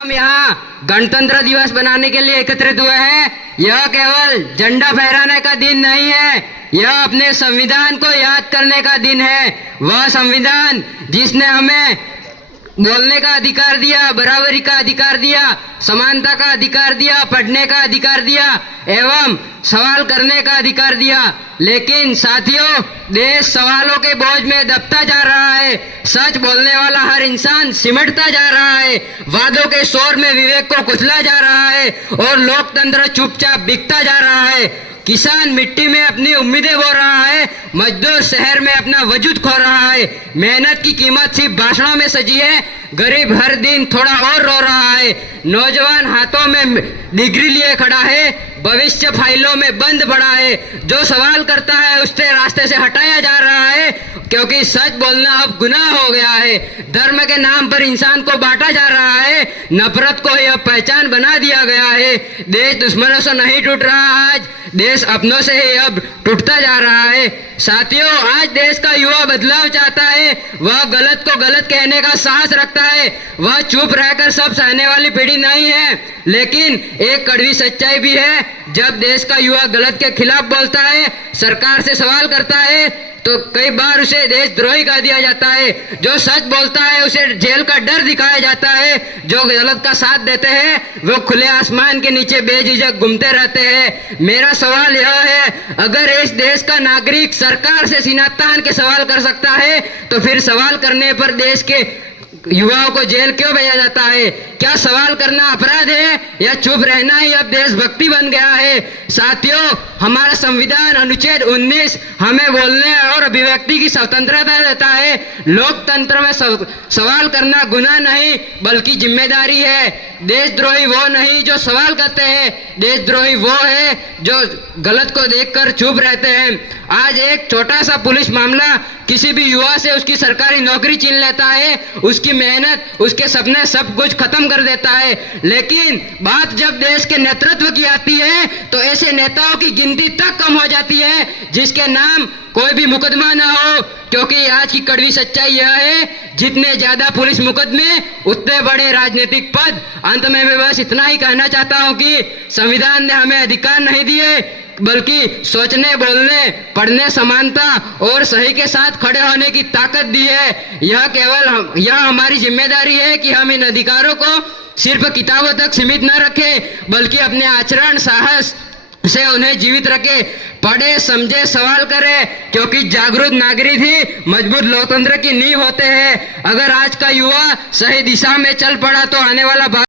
हम यहाँ गणतंत्र दिवस बनाने के लिए एकत्रित हुए हैं। यह केवल झंडा फहराने का दिन नहीं है, यह अपने संविधान को याद करने का दिन है। वह संविधान जिसने हमें बोलने का अधिकार दिया, बराबरी का अधिकार दिया, समानता का अधिकार दिया, पढ़ने का अधिकार दिया एवं सवाल करने का अधिकार दिया। लेकिन साथियों, देश सवालों के बोझ में दबता जा रहा है। सच बोलने वाला हर इंसान सिमटता जा रहा है। वादों के शोर में विवेक को कुचला जा रहा है और लोकतंत्र चुपचाप बिकता जा रहा है। किसान मिट्टी में अपनी उम्मीदें बो रहा है, मजदूर शहर में अपना वजूद खो रहा है। मेहनत की कीमत सिर्फ भाषणों में सजी है, गरीब हर दिन थोड़ा और रो रहा है। नौजवान हाथों में डिग्री लिए खड़ा है, भविष्य फाइलों में बंद पड़ा है। जो सवाल करता है उससे रास्ते से हटाया जा रहा है, क्योंकि सच बोलना अब गुनाह हो गया है। धर्म के नाम पर इंसान को बांटा जा रहा है, नफरत को यह पहचान बना दिया गया है। देश दुश्मनों से नहीं टूट रहा, आज देश अपनों से ही अब टूटता जा रहा है। साथियों, आज देश का युवा बदलाव चाहता है। वह गलत को गलत कहने का साहस रखता है। वह चुप रहकर सब सहने वाली पीढ़ी नहीं है। लेकिन एक कड़वी सच्चाई भी है, जब देश का युवा गलत के खिलाफ बोलता है, सरकार से सवाल करता है, तो कई बार उसे देशद्रोही कह दिया जाता है। जो सच बोलता है उसे जेल का डर दिखाया जाता है। जो गलत का साथ देते हैं वो खुले आसमान के नीचे बेझिझक घूमते रहते हैं। मेरा सवाल यह है, अगर इस देश का नागरिक सरकार से सीना तान के सवाल कर सकता है, तो फिर सवाल करने पर देश के युवाओं को जेल क्यों भेजा जाता है? क्या सवाल करना अपराध है या चुप रहना ही अब देशभक्ति बन गया है? साथियों, हमारा संविधान अनुच्छेद 19 हमें बोलने और अभिव्यक्ति की स्वतंत्रता देता है। लोकतंत्र में सवाल करना गुनाह नहीं बल्कि जिम्मेदारी है। देशद्रोही वो नहीं जो सवाल करते हैं, देशद्रोही वो है जो गलत को देखकर चुप रहते हैं। आज एक छोटा सा पुलिस मामला किसी भी युवा से उसकी सरकारी नौकरी छीन लेता है, उसकी मेहनत, उसके सपने सब कुछ खत्म कर देता है। लेकिन बात जब देश के नेतृत्व की आती है तो ऐसे नेताओं की गिनती तक कम हो जाती है जिसके नाम कोई भी मुकदमा ना हो। क्योंकि आज की कड़वी सच्चाई यह है, जितने ज्यादा पुलिस मुकदमे उतने बड़े राजनीतिक पद। अंत में मैं बस इतना ही कहना चाहता हूं कि संविधान ने हमें अधिकार नहीं दिए बल्कि सोचने, बोलने, पढ़ने, समानता और सही के साथ खड़े होने की ताकत दी है। यह हमारी जिम्मेदारी है कि हम इन अधिकारों को सिर्फ किताबों तक सीमित न रखें बल्कि अपने आचरण, साहस से उन्हें जीवित रखे। पढ़े, समझे, सवाल करे, क्योंकि जागरूक नागरिक ही मजबूत लोकतंत्र की नींव होते हैं। अगर आज का युवा सही दिशा में चल पड़ा तो आने वाला